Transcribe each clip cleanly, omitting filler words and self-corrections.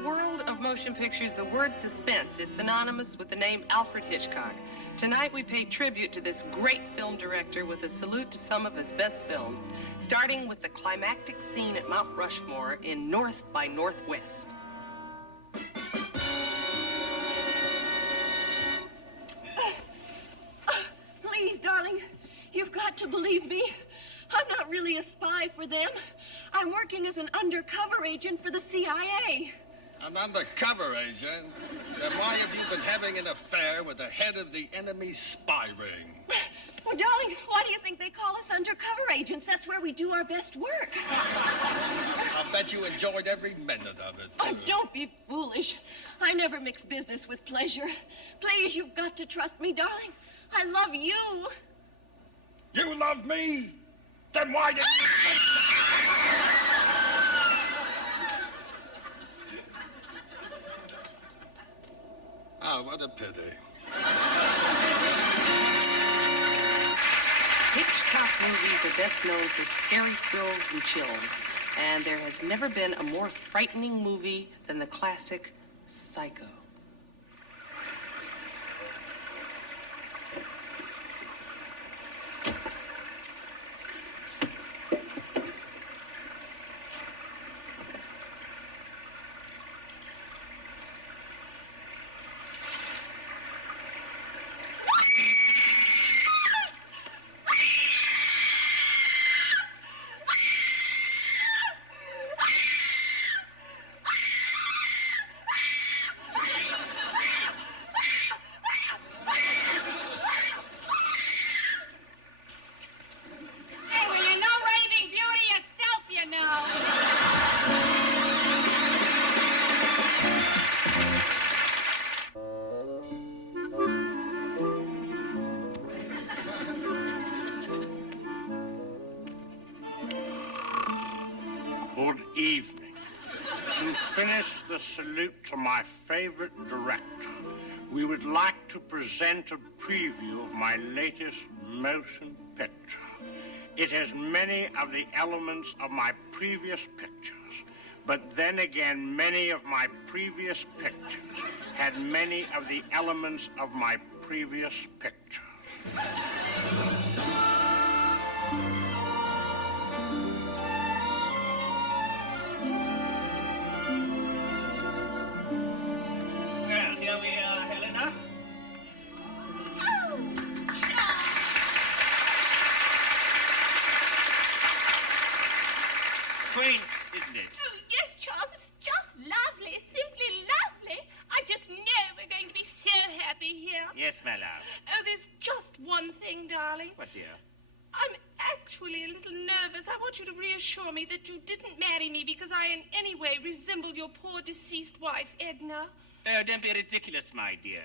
the world of motion pictures, the word suspense is synonymous with the name Alfred Hitchcock. Tonight we pay tribute to this great film director with a salute to some of his best films, starting with the climactic scene at Mount Rushmore in North by Northwest. Please, darling, you've got to believe me. I'm not really a spy for them. I'm working as an undercover agent for the CIA. An undercover agent? Then why have you been having an affair with the head of the enemy spy ring? Well, darling, why do you think they call us undercover agents? That's where we do our best work. I'll bet you enjoyed every minute of it. Oh, don't be foolish. I never mix business with pleasure. Please, you've got to trust me, darling. I love you. You love me? Then why did you... Oh, what a pity. Hitchcock movies are best known for scary thrills and chills, and there has never been a more frightening movie than the classic Psycho. Good evening. To finish the salute to my favorite director, we would like to present a preview of my latest motion picture. It has many of the elements of my previous pictures, but then again, many of my previous pictures had many of the elements of my previous pictures. Here we are, Helena. Oh, Quaint, isn't it? Oh, yes, Charles, it's just lovely, simply lovely. I just know we're going to be so happy here. Yes, my love. Oh, there's just one thing, darling. What, dear? I'm actually a little nervous. I want you to reassure me that you didn't marry me because I in any way resemble your poor deceased wife, Edna. Oh, don't be ridiculous, my dear.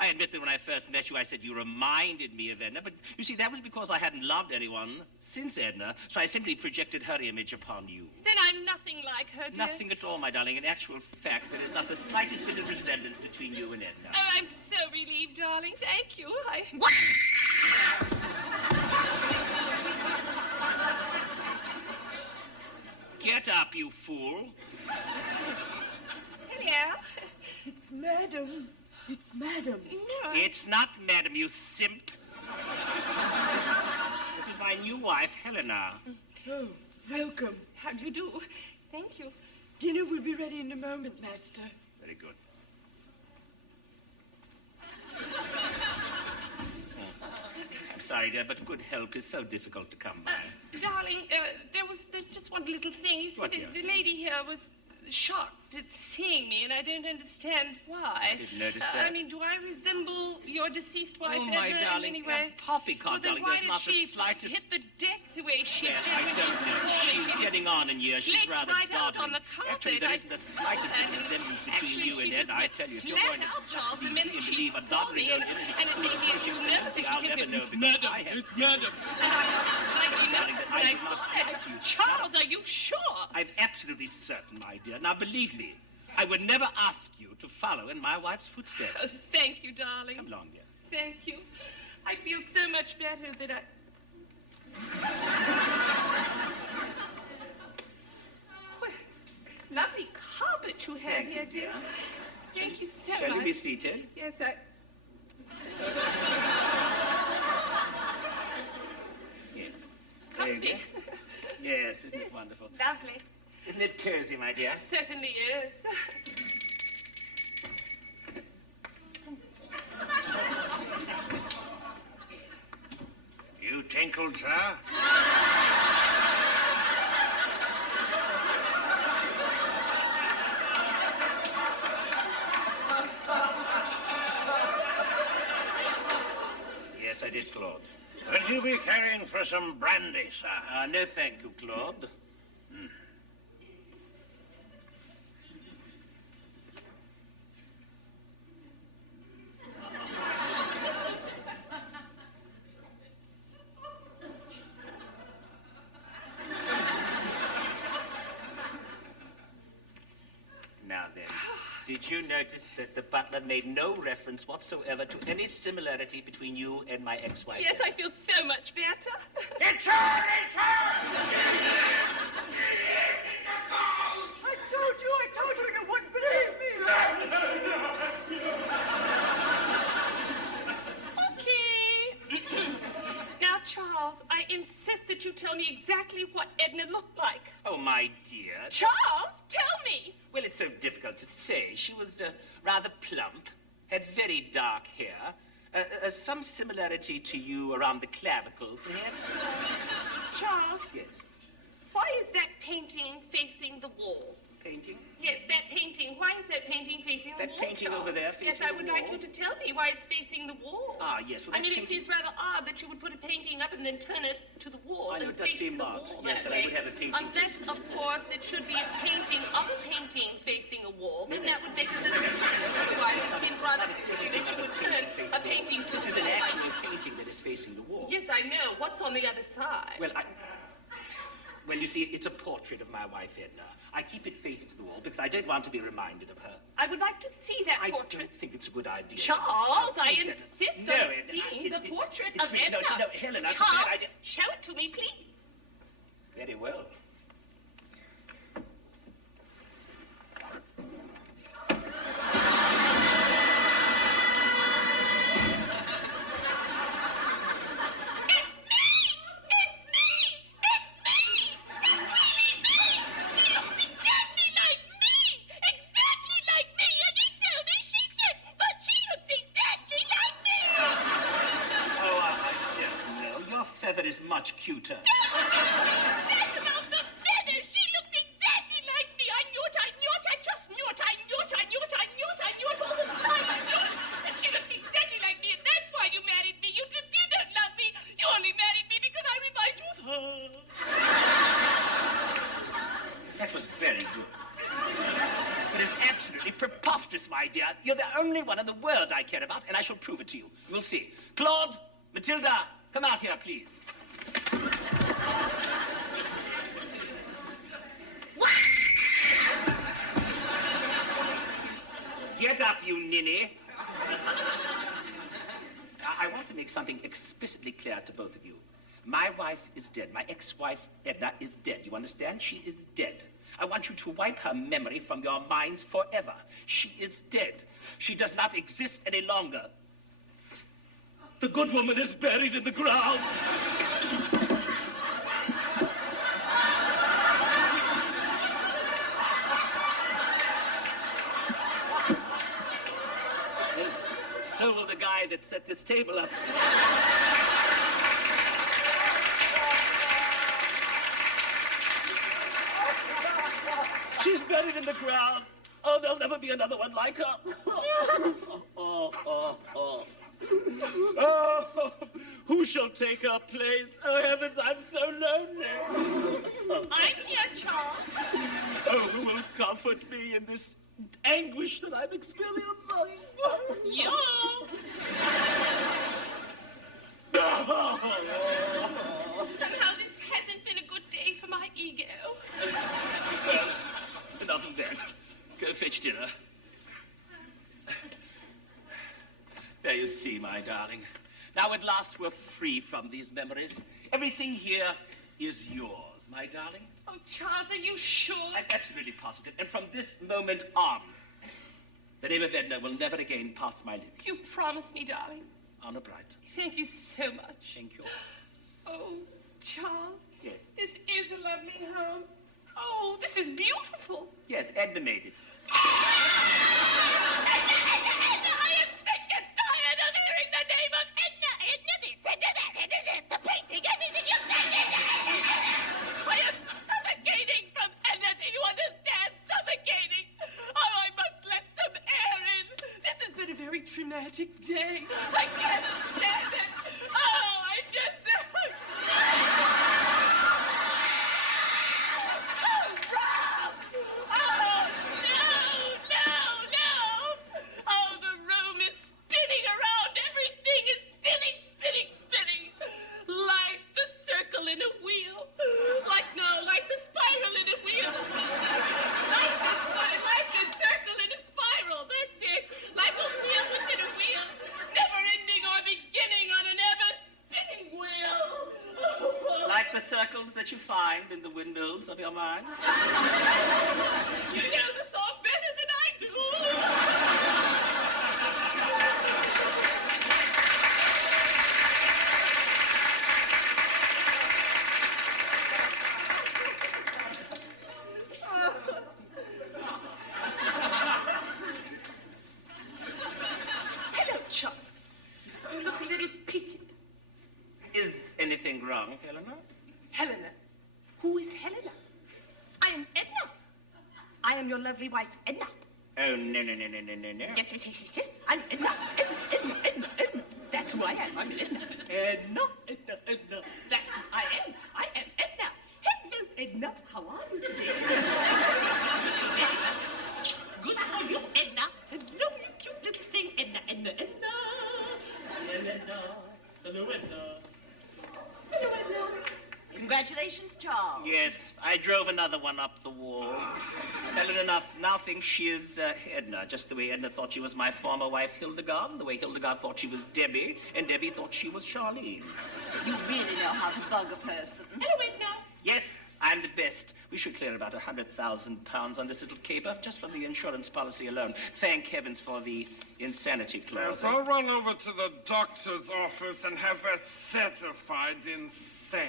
I admit that when I first met you, I said you reminded me of Edna, but you see, that was because I hadn't loved anyone since Edna, so I simply projected her image upon you. Then I'm nothing like her, dear. Nothing at all, my darling. In actual fact, there is not the slightest bit of resemblance between you and Edna. Oh, I'm so relieved, darling. Thank you. Get up, you fool. Hello. It's Madam. It's Madam. No. It's not Madam, you simp. This is my new wife, Helena. Oh, welcome. How do you do? Thank you. Dinner will be ready in a moment, Master. Very good. I'm sorry, dear, but good help is so difficult to come by. Darling, there's just one little thing. You see, What, the dear? lady here was shocked at seeing me, and I don't understand why. I didn't notice that. I mean, do I resemble your deceased wife, Oh, my Edna, darling, in any way? poppycock, Well, then darling, why there's did not the she slightest- hit the deck the way she Well, did I when don't she was know. falling? She's getting on in years. She's Slipped rather right out dawdling. on the carpet. Actually, there I isn't the slightest bit of resemblance between Actually, you and she Ed. just I went tell you, if you're flat going to out, Charles, the minute she believe a saw dawdling me, on and it made me too nervous if I'll she never could know get because I have... Madam. And I was slightly Darling, nervous I when I did not saw it. like you. Charles, are you sure? I'm absolutely certain, my dear. Now, believe me, I would never ask you to follow in my wife's Oh, footsteps. thank you, darling. Come along, dear. Thank you. I feel so much better that I... Well, lovely carpet. carpet you have here, dear. Thank you so Shall much. you be seated? Yes, Yes. Comfy. Yes, isn't it wonderful? Lovely. Isn't it cozy, my dear? Certainly is. You tinkled, sir? Yes, I did, Claude. Would you be caring for some brandy, sir? No, thank you, Claude. Now then, did you notice that the butler made no reference whatsoever to any similarity between you and my ex-wife? Yes, I feel so much better. It's her! It's her! I told you, you wouldn't believe me. Okay. Now, Charles, I insist that you tell me exactly what Edna looked like. Oh, my dear. Charles, tell me. Well, it's so difficult to say. She was rather plump, had very dark hair, some similarity to you around the clavicle, perhaps. Charles, Yes. why is that painting facing the wall? Painting? Yes, that painting. Why is that painting facing the That wall, painting Charles? over there Yes, facing I the would like wall? you to tell me why it's facing the wall. Ah, yes, well, I that mean, it painting- seems rather odd that you would put a painting up and then turn it to the wall. I know, and it does face seem the odd. wall Yes, that I way. would have a painting Unless, facing- of course, it should be a painting of a painting facing a wall. Then that would make a little sense. Otherwise, it seems rather silly that you would turn a painting to This the is an wall. actual painting that is facing the wall. Yes, I know. What's on the other side? Well, you see, it's a portrait of my wife, Edna. I keep it faced to the wall because I don't want to be reminded of her. I would like to see that I portrait. don't think it's a good idea. Charles, I Please, Edna. insist No, on Edna, seeing the portrait it's of really- Edna. no, Helen, that's a Charles, bad idea. show it to me, please. Very well. Oh, I don't know. Your feather is much cuter. That was very good. But it's absolutely preposterous, my dear. You're the only one in the world I care about, and I shall prove it to you. You'll see. Claude, Matilda, come out here, please. Get up, you ninny. I want to make something explicitly clear to both of you. My wife is dead. My ex-wife, Edna, is dead. You understand? She is dead. I want you to wipe her memory from your minds forever. She is dead. She does not exist any longer. The good woman is buried in the ground. So will the guy that set this table up. She's buried in the ground. Oh, there'll never be another one like her. Oh, who shall take her place? Oh, heavens, I'm so lonely. I'm here, Charles. Oh, who will comfort me in this anguish that I'm experiencing? You. Somehow this hasn't been a good day for my ego. Well, enough of that. Go fetch dinner. There you see, my darling. Now at last we're free from these memories. Everything here is yours, my darling. Oh, Charles, are you sure? I'm absolutely positive. And from this moment on, the name of Edna will never again pass my lips. You promise me, darling. Honor bright. Thank you so much. Thank you. Oh, Charles. Yes. This is a lovely home. Oh, this is beautiful. Yes, Edna made it. Edna, I am sick and tired of hearing the name of Edna. Edna this, Edna that, Edna this, the painting, everything you said. I am suffocating from Edna. Do you understand? Suffocating. Oh, I must let some air in. This has been a very traumatic day. I can't stand it. Oh, I just... circles that you find in the windmills of your mind? You know the song better than I do. Hello, Charles. You look a little peaked. Is anything wrong, Helena? Helena? Who is Helena? I am Edna. I am your lovely wife, Edna. Oh, no. Yes. I'm Edna. Edna. That's who I am. I'm Edna. Edna. That's who I am. I am Edna. Hello, Edna. How are you today? Good for you, Edna. Hello, you cute little thing. Edna. Hello, Edna. Congratulations, Charles. Yes, I drove another one up the wall. Helena now thinks she is Edna, just the way Edna thought she was my former wife, Hildegard, and the way Hildegard thought she was Debbie, and Debbie thought she was Charlene. You really know how to bug a person. Hello, Edna. Yes, I'm the best. We should clear about £100,000 on this little caper, just from the insurance policy alone. Thank heavens for the insanity clause. Yes, I'll run over to the doctor's office and have her certified insane.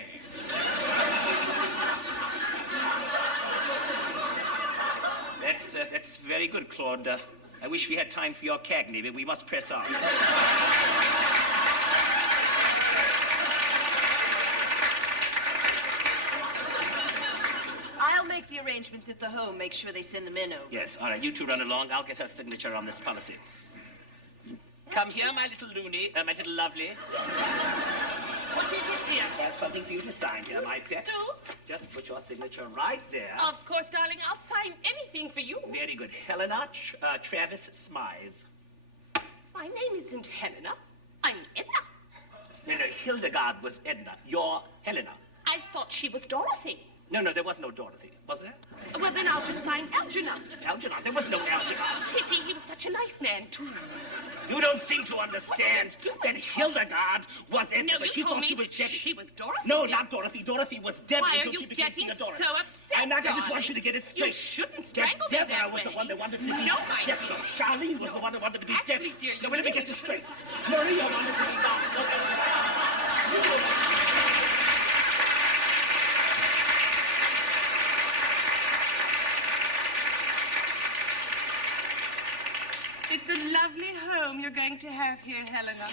That's very good, Claude. I wish we had time for your cagney, but we must press on. I'll make the arrangements at the home. Make sure they send them in over. Yes, all right. You two run along. I'll get her signature on this policy. Come here, my little loony, my little lovely. What is it here? I have something for you to sign here, my pet. Do? Just put your signature right there. Of course, darling. I'll sign anything for you. Very good. Helena Travis Smythe. My name isn't Helena. I'm Edna. No, Hildegard was Edna. You're Helena. I thought she was Dorothy. No, there was no Dorothy. Was there? Well, then I'll just sign Algernon. Algernon. There was no Algernon. Pity, he was such a nice man, too. You don't seem to understand that Hildegard was Edna, No, but you she told thought me she was Debbie. she was Dorothy. No, not Dorothy. Dorothy was Debbie Why are until you she became getting Tina Dorothy. so upset, I'm not. I just darling? want you to get it straight. You shouldn't That strangle me Deborah that was way. the one that wanted to be... No, my Yes, dear. no, Charlene was the one that wanted to be Actually, Debbie. dear, No, you let me really get this should- straight. Maria wanted to be Dot. It's a lovely home you're going to have here, Helena.